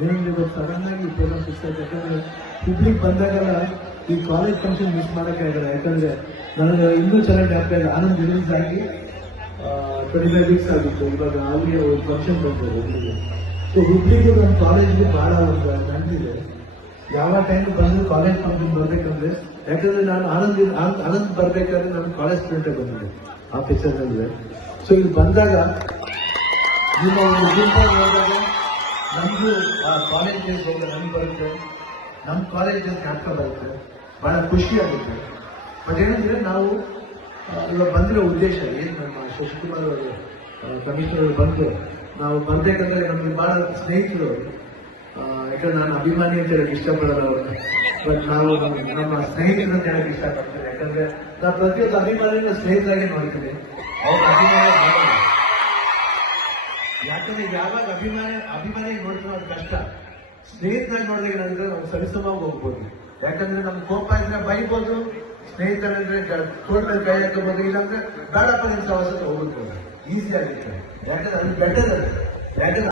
ಏನಂದ್ರೆ ಇವತ್ತು ಸಡನ್ ಆಗಿ ಪ್ರೋಗ್ರಾಮ್ ಫಿಕ್ಸ್ ಆಯ್ತು. ಯಾಕಂದ್ರೆ ಹುಬ್ಳಿಗೆ ಬಂದಾಗೆಲ್ಲ ಈ ಕಾಲೇಜ್ ಫಂಕ್ಷನ್ ಮಿಸ್ ಮಾಡೋಕೆ ಆಗಲ್ಲ. ಯಾಕಂದ್ರೆ ನನಗೆ ಇನ್ನೂ ಚೆನ್ನಾಗಿ ಜ್ಞಾಪಕ ಇದೆ. ಆನಂದ್ ರಿಲೀಸ್ ಆಗಿ 25 ವೀಕ್ಸ್ ಆಗಿತ್ತು. ಇವಾಗ ಅಲ್ಲಿ ಒಂದು ಫಂಕ್ಷನ್ ಬಂದಿದೆ ಹುಬ್ಳಿಗೆ. ಸೊ ಹುಬ್ಳಿಗೆ ನಮ್ಮ ಕಾಲೇಜ್ಗೆ ಬಹಳ ಒಂದು ನಂದಿದೆ. ಯಾವ ಟೈಮ್ ಬಂದು ಕಾಲೇಜ್ ಫಂಕ್ಷನ್ ಬರ್ಬೇಕಂದ್ರೆ, ಯಾಕಂದ್ರೆ ನಾನು ಆನಂದ್ ಬರ್ಬೇಕಾದ್ರೆ ನಾನು ಕಾಲೇಜ್ ಸ್ಟೂಡೆಂಟೇ ಬಂದಿದ್ದೆ ಆ ಪಿಕ್ಚರ್ ನಲ್ಲಿದೆ. ಸೊ ಇಲ್ಲಿ ಬಂದಾಗ ನಿಮ್ಮ ಒಂದು ಗ್ರೂಪಾಗಿ ಹೋದಾಗ ನಮಗೂ ಆ ಕಾಲೇಜ್ ಡೇಸ್ ಹೋಗಿ ನಮ್ಗೆ ಬರುತ್ತೆ, ನಮ್ಮ ಕಾಲೇಜ್ ಡೇಸ್ ಜ್ಞಾಪಕ ಬರುತ್ತೆ, ಬಹಳ ಖುಷಿ ಆಗುತ್ತೆ. ಬಟ್ ಏನಂದ್ರೆ ನಾವು ಇವಾಗ ಬಂದಿರೋ ಉದ್ದೇಶ ಏನು, ನಮ್ಮ ಶಶಿಕುಮಾರ್ ಅವರು ಕಮಿಷನರ್ ಅವರು ಬಂದು ನಾವು ಬರ್ಬೇಕಂದ್ರೆ ನಮ್ಗೆ ಬಹಳ ಸ್ನೇಹಿತರು. ಯಾಕಂದ್ರೆ ನಾನು ಅಭಿಮಾನಿ ಅಂತ ಹೇಳಕ್ ಇಷ್ಟಪಡೋದು ಅವ್ರನ್ನ, ಬಟ್ ನಾವು ನಮ್ಮ ಸ್ನೇಹಿತರು ಅಂತ ಹೇಳಕ್ ಇಷ್ಟಪಡ್ತೀನಿ. ಯಾಕಂದ್ರೆ ನಾವು ಪ್ರತಿಯೊಂದು ಅಭಿಮಾನಿನ ಸ್ನೇಹಿತರಾಗಿ ನೋಡ್ತೀನಿ, ಅವ್ರ ಅಭಿಮಾನ ಮಾಡಲ್ಲ. ಯಾಕಂದ್ರೆ ಯಾವಾಗ ಅಭಿಮಾನಿ ನೋಡ್ತೀವಿ ಅದು ಕಷ್ಟ. ಸ್ನೇಹಿತರಾಗಿ ನೋಡಿದಾಗ ಏನಾದ್ರೆ ನಾವು ಸರಿಸಮವಾಗಿ ಹೋಗ್ಬೋದು. ಯಾಕಂದ್ರೆ ನಮ್ಗೆ ಕೋಪ ಇದ್ರೆ ಬೈಬೋದು, ಸ್ನೇಹಿತರಂದ್ರೆ ತೋಟ ಮೇಲೆ ಕೈ ಹಾಕೋಬಹುದು, ಇಲ್ಲಾಂದ್ರೆ ಬೇಡಪ್ಪ ನಿಮ್ ಸವಾಸ ಹೋಗ್ಬೋದು, ಈಸಿ ಆಗುತ್ತೆ. ಯಾಕಂದ್ರೆ ಅದು ಬೆಟರ್. ಯಾಕಂದ್ರೆ